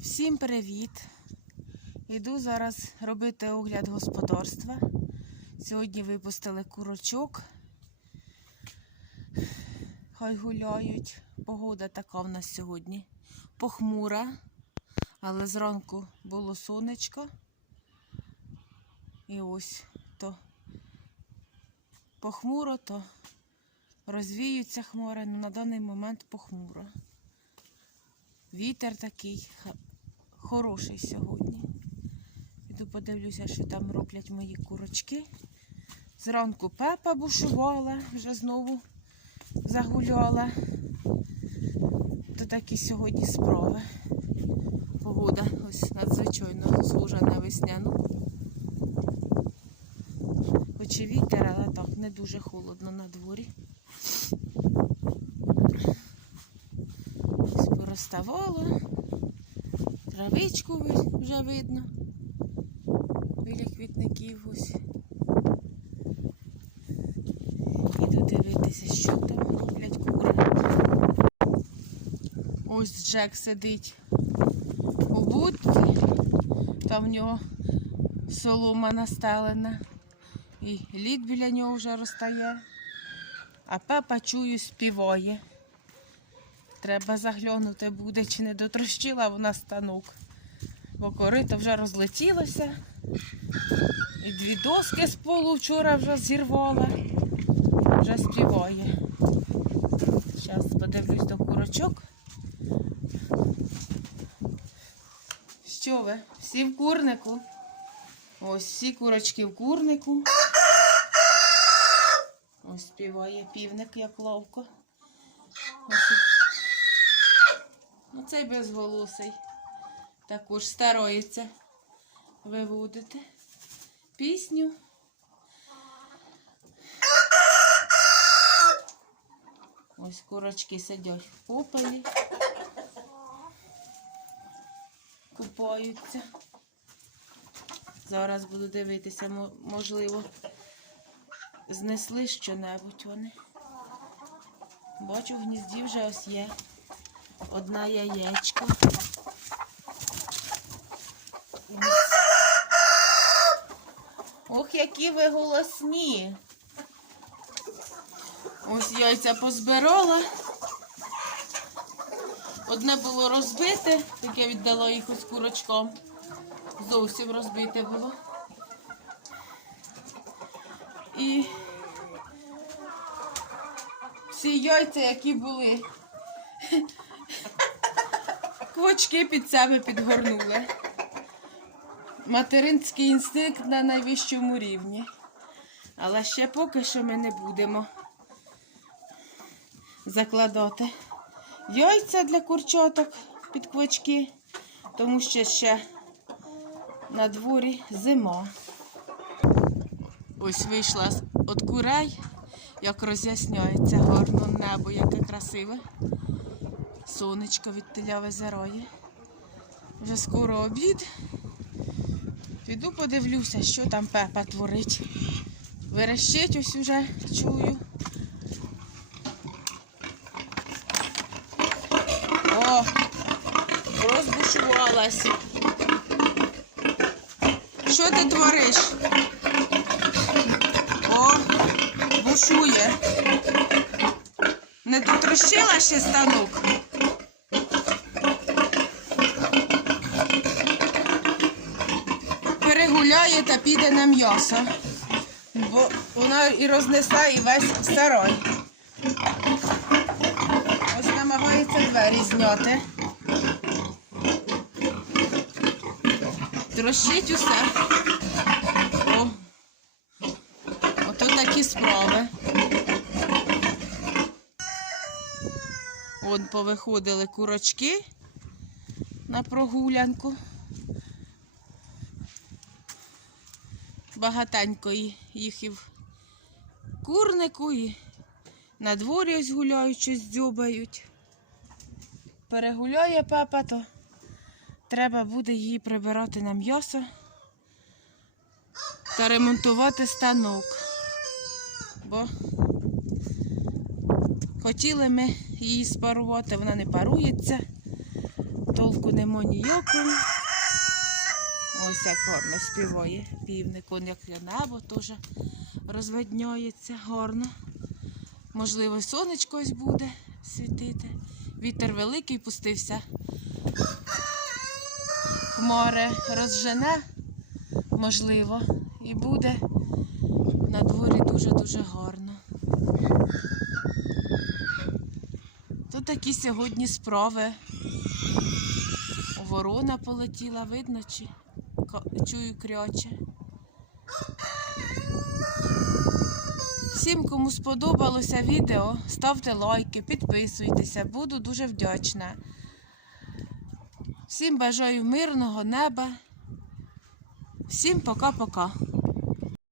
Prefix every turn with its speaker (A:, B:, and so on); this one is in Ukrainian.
A: Всім привіт! Іду зараз робити огляд господарства. Сьогодні випустили курочок. Хай гуляють. Погода така в нас сьогодні похмура, але зранку було сонечко. І ось то похмуро, то розвіються хмари, але на даний момент похмуро. Вітер такий хороший сьогодні. Піду подивлюся, що там роблять мої курочки. Зранку пепа бушувала, вже знову загуляла. То такі сьогодні справи. Погода ось надзвичайно схожа на весняну. Хоч і вітер, але так не дуже холодно на дворі. Ось. Травичку вже видно. Біля квітників ось. Іду дивитися, що там роблять кури. Ось Джек сидить у будці. Там в нього солома настелена. І лід біля нього вже розтає. А пепа чую співає. Треба заглянути буде, чи не дотрощила вона станок. Бо корито вже розлетілося. І дві доски з полу вчора вже зірвала. Вже співає. Зараз подивлюсь до курочок. Що ви? Всі в курнику? Ось всі курочки в курнику. Ось співає півник, як ловко. Ось Ну, цей безголосий. Також старається виводити пісню. Ось курочки сидять в попелі. Купаються. Зараз буду дивитися, можливо, знесли що-небудь вони. Бачу, в гнізді вже ось є одна яєчко. Ох, які ви голосні. Ось яйця позбирала. Одне було розбите, так я віддала їх ось курочкам. Зовсім розбите було. І всі яйця, які були, квочки під себе підгорнули. Материнський інстинкт на найвищому рівні. Але ще поки що ми не будемо закладати яйця для курчаток під квочки, тому що ще на дворі зима. Ось вийшла від курей, як роз'ясняється гарно небо, яке красиве. Сонечко від теля визирає. Вже скоро обід. Піду подивлюся, що там пепа творить. Верещить ось уже чую. О, розбушувалась. Що ти твориш? О, бушує. Не дотрощила ще станок? Перегуляє та піде на м'ясо. Бо вона і рознесла і весь сарай. Ось намагається двері зняти. Трощить усе. О. Ото такі справи. Вон повиходили курочки на прогулянку. Багатенько їх і в курнику, і на дворі ось гуляють, щось дзьобають. Перегуляє папа, то треба буде її прибирати на м'ясо та ремонтувати станок. Бо хотіли ми її спарувати, вона не парується, толку нема ніякого. Ось як гарно співає півник, он як небо теж розвидняється гарно. Можливо, сонечко буде світити. Вітер великий пустився. Хмари розжене, можливо, і буде на дворі дуже-дуже гарно. То такі сьогодні справи. Ворона полетіла, видно, чи чую кряче. Всім, кому сподобалося відео, ставте лайки, підписуйтеся, буду дуже вдячна. Всім бажаю мирного неба. Всім пока-пока.